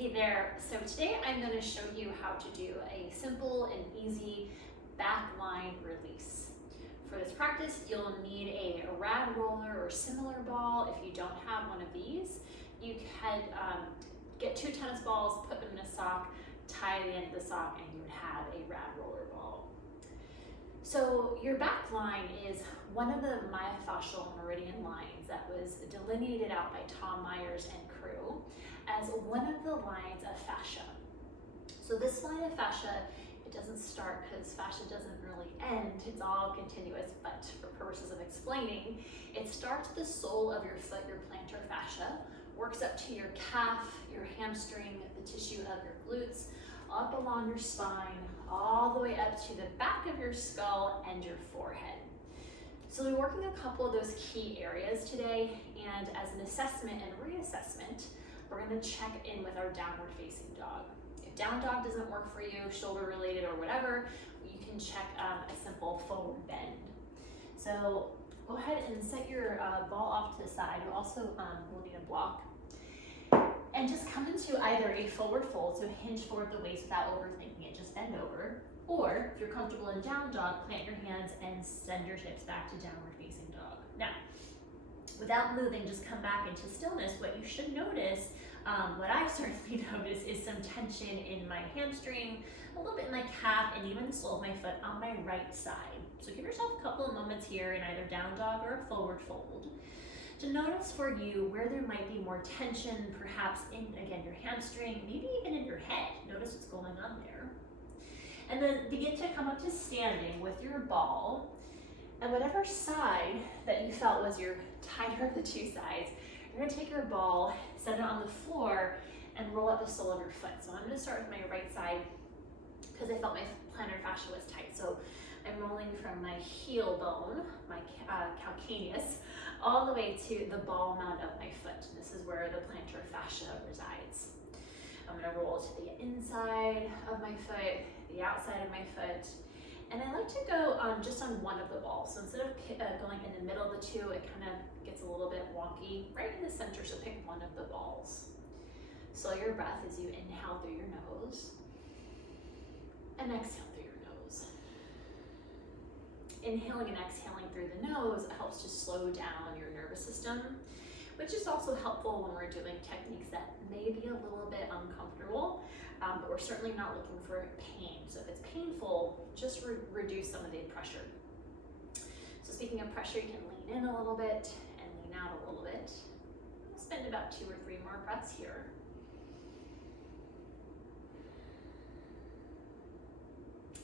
Hey there, so today I'm going to show you how to do a simple and easy back line release. For this practice, you'll need a Rad Roller or similar ball. If you don't have one of these, you can get 2 tennis balls, put them in a sock, tie the end of the sock, and you would have a Rad Roller ball. So your back line is one of the myofascial meridian lines that was delineated out by Tom Myers and crew as one of the lines of fascia. So this line of fascia, it doesn't start because fascia doesn't really end, it's all continuous, but for purposes of explaining, it starts at the sole of your foot, your plantar fascia, works up to your calf, your hamstring, the tissue of your glutes, up along your spine, all the way up to the back of your skull and your forehead. So we're working a couple of those key areas today, and as an assessment and reassessment, we're going to check in with our downward facing dog. If down dog doesn't work for you, shoulder related or whatever, you can check a simple forward bend. So go ahead and set your ball off to the side. You also will need a block. And just come into either a forward fold, so hinge forward the waist without overthinking it, just bend over. Or if you're comfortable in down dog, plant your hands and send your hips back to downward facing dog. Now, without moving, just come back into stillness. What you should notice, what I certainly notice, is some tension in my hamstring, a little bit in my calf, and even the sole of my foot on my right side. So give yourself a couple of moments here in either down dog or a forward fold to notice for you where there might be more tension, perhaps in, again, your hamstring, maybe even in your head. Notice what's going on there. And then begin to come up to standing with your ball. And whatever side that you felt was your tighter of the two sides, you're gonna take your ball, set it on the floor, and roll up the sole of your foot. So I'm gonna start with my right side because I felt my plantar fascia was tight. So I'm rolling from my heel bone, my calcaneus, all the way to the ball mount of my foot. This is where the plantar fascia resides. I'm gonna roll to the inside of my foot, the outside of my foot, and I like to go just on one of the balls. So instead of going in the middle of the two, it kind of gets a little bit wonky. Right in the center, so pick one of the balls. Slow your breath as you inhale through your nose and exhale through your nose. Inhaling and exhaling through the nose helps to slow down your nervous system, which is also helpful when we're doing techniques that may be a little bit uncomfortable, but we're certainly not looking for pain. So if it's painful, just reduce some of the pressure. So speaking of pressure, you can lean in a little bit and lean out a little bit. We'll spend about 2 or 3 more breaths here.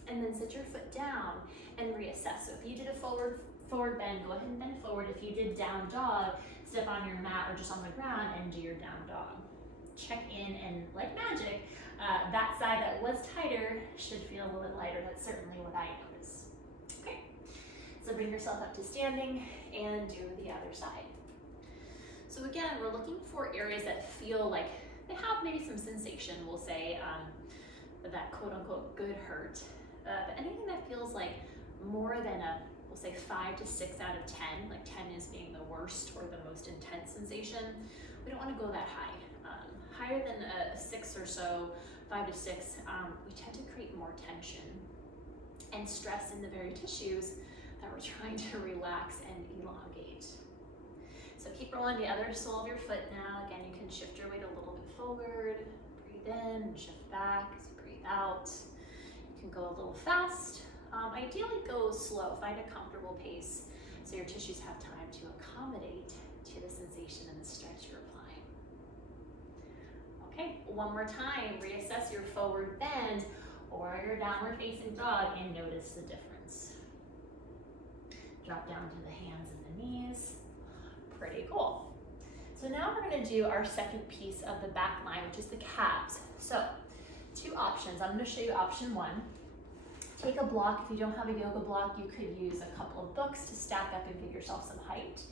And then sit your foot down and reassess. So if you did a forward bend, go ahead and bend forward. If you did down dog, step on your mat or just on the ground and do your down dog. Check in, and like magic, that side that was tighter should feel a little bit lighter. That's certainly what I notice. Okay, so bring yourself up to standing and do the other side. So again, we're looking for areas that feel like they have maybe some sensation, we'll say, that quote unquote good hurt. But anything that feels like more than we'll say 5 to 6 out of 10, like 10 is being the worst or the most intense sensation, we don't want to go that high. Higher than a 6 or so, 5 to 6, we tend to create more tension and stress in the very tissues that we're trying to relax and elongate. So keep rolling the other sole of your foot now. Again, you can shift your weight a little bit forward, breathe in, and shift back as you breathe out. You can go a little fast. Ideally go slow, find a comfortable pace so your tissues have time to accommodate to the sensation and the stretch you're applying. Okay, one more time, reassess your forward bend or your downward facing dog and notice the difference. Drop down to the hands and the knees. Pretty cool. So now we're gonna do our second piece of the back line, which is the calves. So 2 options. I'm gonna show you option 1. Take a block. If you don't have a yoga block, you could use a couple of books to stack up and give yourself some height.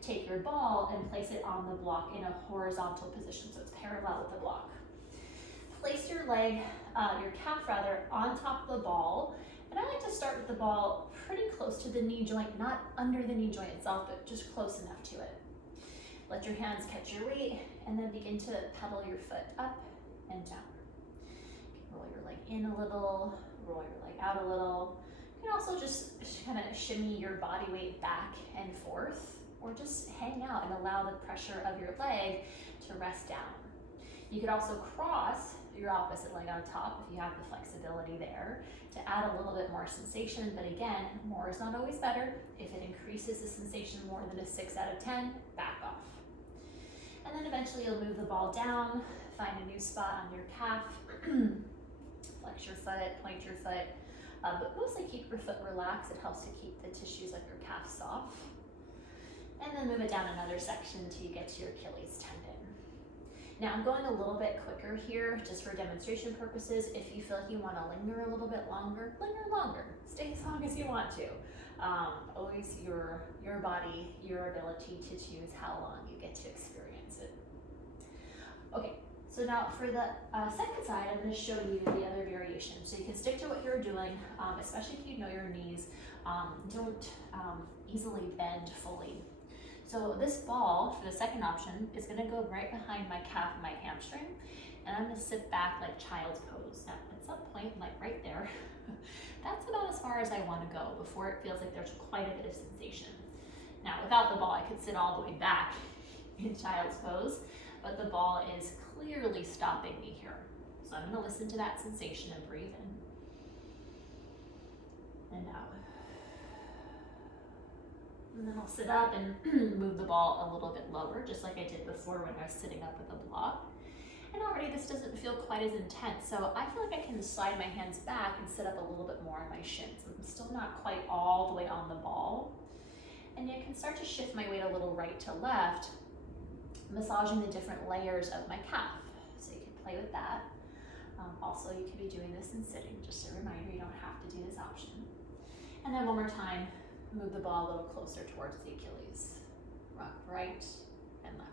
Take your ball and place it on the block in a horizontal position, so it's parallel with the block. Place your leg, your calf rather, on top of the ball. And I like to start with the ball pretty close to the knee joint, not under the knee joint itself, but just close enough to it. Let your hands catch your weight and then begin to pedal your foot up and down. Roll your leg in a little, roll your leg out a little. You can also just kind of shimmy your body weight back and forth, or just hang out and allow the pressure of your leg to rest down. You could also cross your opposite leg on top if you have the flexibility there to add a little bit more sensation, but again, more is not always better. If it increases the sensation more than a 6 out of 10, back off. And then eventually you'll move the ball down, find a new spot on your calf, flex your foot, point your foot, but mostly keep your foot relaxed. It helps to keep the tissues of your calf soft. And then move it down another section until you get to your Achilles tendon. Now I'm going a little bit quicker here just for demonstration purposes. If you feel like you want to linger a little bit longer, linger longer. Stay as long as you want to. Always your body, your ability to choose how long you get to experience it. Okay, so now for the second side, I'm going to show you the other variation. So you can stick to what you're doing, especially if you know your knees. Don't easily bend fully. So this ball, for the second option, is gonna go right behind my calf and my hamstring, and I'm gonna sit back like child's pose. Now, at some point, like right there, that's about as far as I wanna go before it feels like there's quite a bit of sensation. Now, without the ball, I could sit all the way back in child's pose, but the ball is clearly stopping me here. So I'm gonna listen to that sensation and breathe in and out. And then I'll sit up and move the ball a little bit lower, just like I did before when I was sitting up with a block. And already this doesn't feel quite as intense, so I feel like I can slide my hands back and sit up a little bit more on my shins. I'm still not quite all the way on the ball. And I can start to shift my weight a little right to left, massaging the different layers of my calf. So you can play with that. Also, you could be doing this in sitting. Just a reminder, you don't have to do this option. And then one more time, move the ball a little closer towards the Achilles. Rock right and left.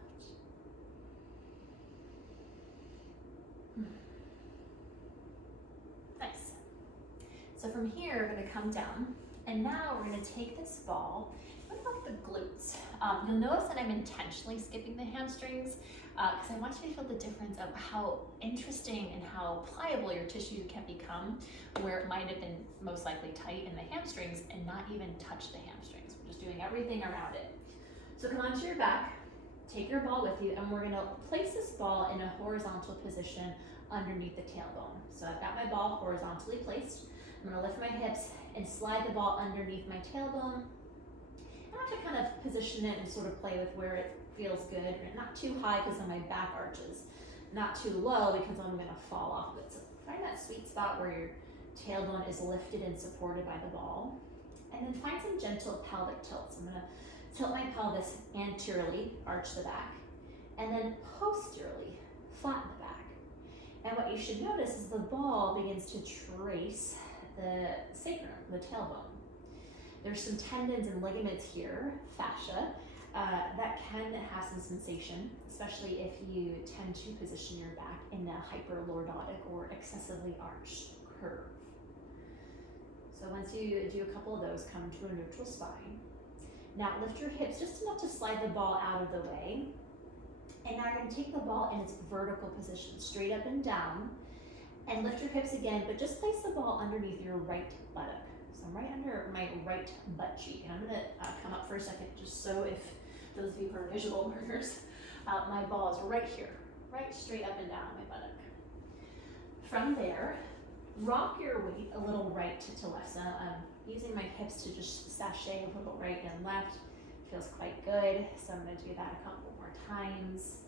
Nice. So from here, we're gonna come down, and now we're gonna take this ball, what about the glutes? You'll notice that I'm intentionally skipping the hamstrings because I want you to feel the difference of how interesting and how pliable your tissue can become, where it might have been most likely tight in the hamstrings and not even touch the hamstrings. We're just doing everything around it. So come onto your back, take your ball with you, and we're gonna place this ball in a horizontal position underneath the tailbone. So I've got my ball horizontally placed. I'm gonna lift my hips and slide the ball underneath my tailbone. I want to kind of position it and sort of play with where it feels good. Not too high because then my back arches. Not too low because I'm going to fall off of it. So find that sweet spot where your tailbone is lifted and supported by the ball. And then find some gentle pelvic tilts. I'm going to tilt my pelvis anteriorly, arch the back, and then posteriorly, flatten the back. And what you should notice is the ball begins to trace the sacrum, the tailbone. There's some tendons and ligaments here, fascia, that can have some sensation, especially if you tend to position your back in a hyperlordotic or excessively arched curve. So once you do a couple of those, come to a neutral spine. Now lift your hips just enough to slide the ball out of the way. And now you're going to take the ball in its vertical position, straight up and down, and lift your hips again, but just place the ball underneath your right buttock. So I'm right under my right butt cheek, and I'm going to come up for a second just so if those of you who are visual learners, my ball is right here, right straight up and down my buttock. From there, rock your weight a little right to left. So I'm using my hips to just sashay a little right and left. Feels quite good, so I'm going to do that a couple more times.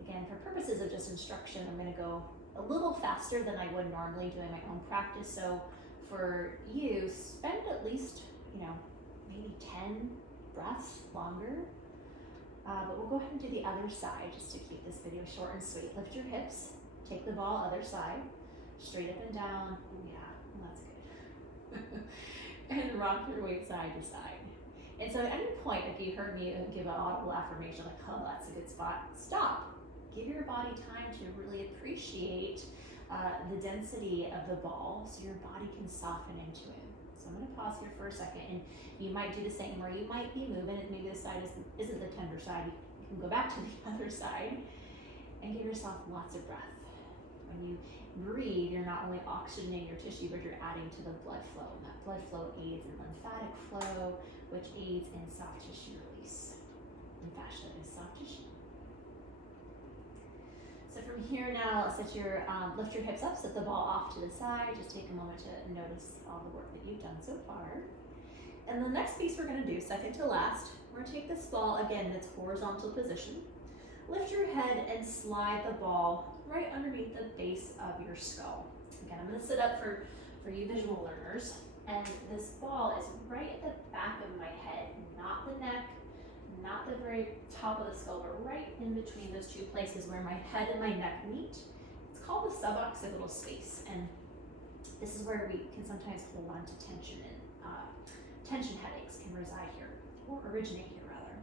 Again, for purposes of just instruction, I'm going to go a little faster than I would normally doing my own practice. So for you, spend at least, maybe 10 breaths longer. But we'll go ahead and do the other side just to keep this video short and sweet. Lift your hips, take the ball other side, straight up and down. Oh yeah, well, that's good. And rock your weight side to side. And so at any point, if you heard me give an audible affirmation like, oh, that's a good spot, stop. Give your body time to really appreciate the density of the ball so your body can soften into it. So I'm going to pause here for a second, and you might do the same, or you might be moving, and maybe this side isn't the tender side. You can go back to the other side and give yourself lots of breath. When you breathe, you're not only oxygenating your tissue, but you're adding to the blood flow. And that blood flow aids in lymphatic flow, which aids in soft tissue release. And fascia is soft tissue. So from here now, lift your hips up, set the ball off to the side. Just take a moment to notice all the work that you've done so far. And the next piece we're gonna do, second to last, we're gonna take this ball again in its horizontal position. Lift your head and slide the ball right underneath the base of your skull. Again, I'm gonna sit up for you visual learners. And this ball is right at the back of my head, not the neck, not the very top of the skull, but right in between those two places where my head and my neck meet. It's called the suboccipital space, and this is where we can sometimes hold on to tension, and tension headaches can reside here, or originate here rather.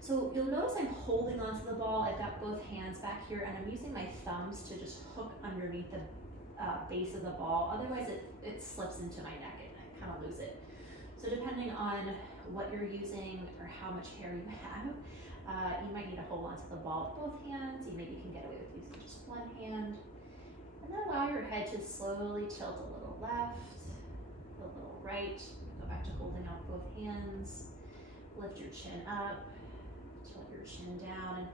So you'll notice I'm holding onto the ball. I've got both hands back here, and I'm using my thumbs to just hook underneath the base of the ball. Otherwise it slips into my neck and I kind of lose it. So depending on what you're using or how much hair you have, you might need to hold onto the ball with both hands. You maybe can get away with using just one hand. And then allow your head to slowly tilt a little left, a little right. Go back to holding out both hands. Lift your chin up, tilt your chin down. And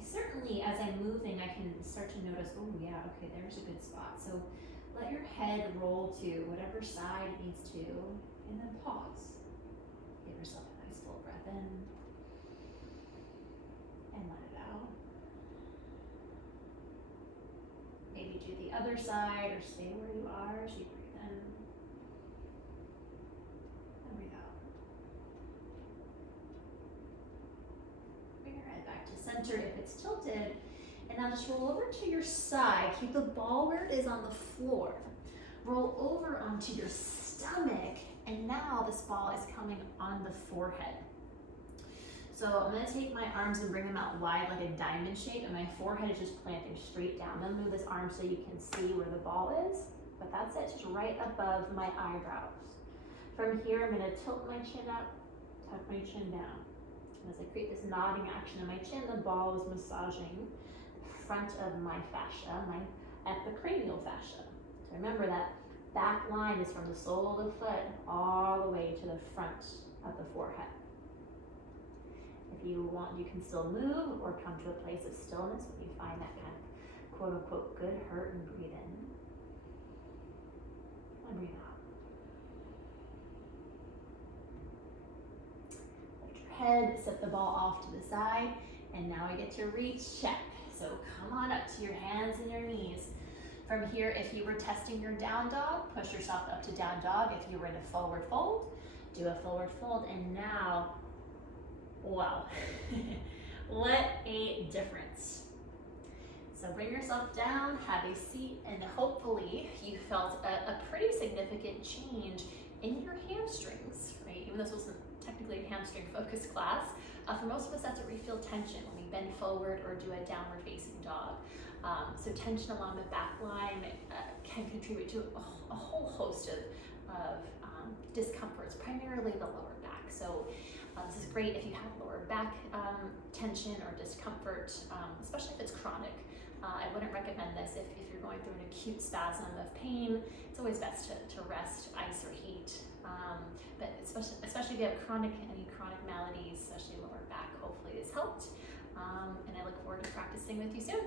I certainly, as I'm moving, I can start to notice, oh yeah, okay, there's a good spot. So let your head roll to whatever side it needs to, and then pause. Give yourself a nice full breath in, and let it out. Maybe do the other side, or stay where you are as you breathe in, and breathe out. Bring your head back to center if it's tilted, and now just roll over to your side. Keep the ball where it is on the floor. Roll over onto your stomach, and now this ball is coming on the forehead. So I'm gonna take my arms and bring them out wide like a diamond shape, and my forehead is just planting straight down. Then move this arm so you can see where the ball is, but that's it, just right above my eyebrows. From here, I'm gonna tilt my chin up, tuck my chin down. As I create this nodding action in my chin, the ball is massaging the front of my fascia, my epicranial fascia. So remember that back line is from the sole of the foot all the way to the front of the forehead. If you want, you can still move or come to a place of stillness when you find that kind of quote unquote good hurt, and breathe in and breathe out. Lift your head, set the ball off to the side, and now we get to reach check. So come on up to your hands and your knees. From here, if you were testing your down dog, push yourself up to down dog. If you were in a forward fold, do a forward fold. And now, wow, what a difference. So bring yourself down, have a seat, and hopefully you felt a pretty significant change in your hamstrings, right? Even though this wasn't technically a hamstring focused class, for most of us that's where we feel tension when we bend forward or do a downward facing dog. So tension along the back line can contribute to a whole host of discomforts, primarily the lower back. So this is great if you have lower back tension or discomfort, especially if it's chronic. I wouldn't recommend this if you're going through an acute spasm of pain. It's always best to rest, ice, or heat. But especially if you have any chronic maladies, especially lower back, hopefully this helped. And I look forward to practicing with you soon.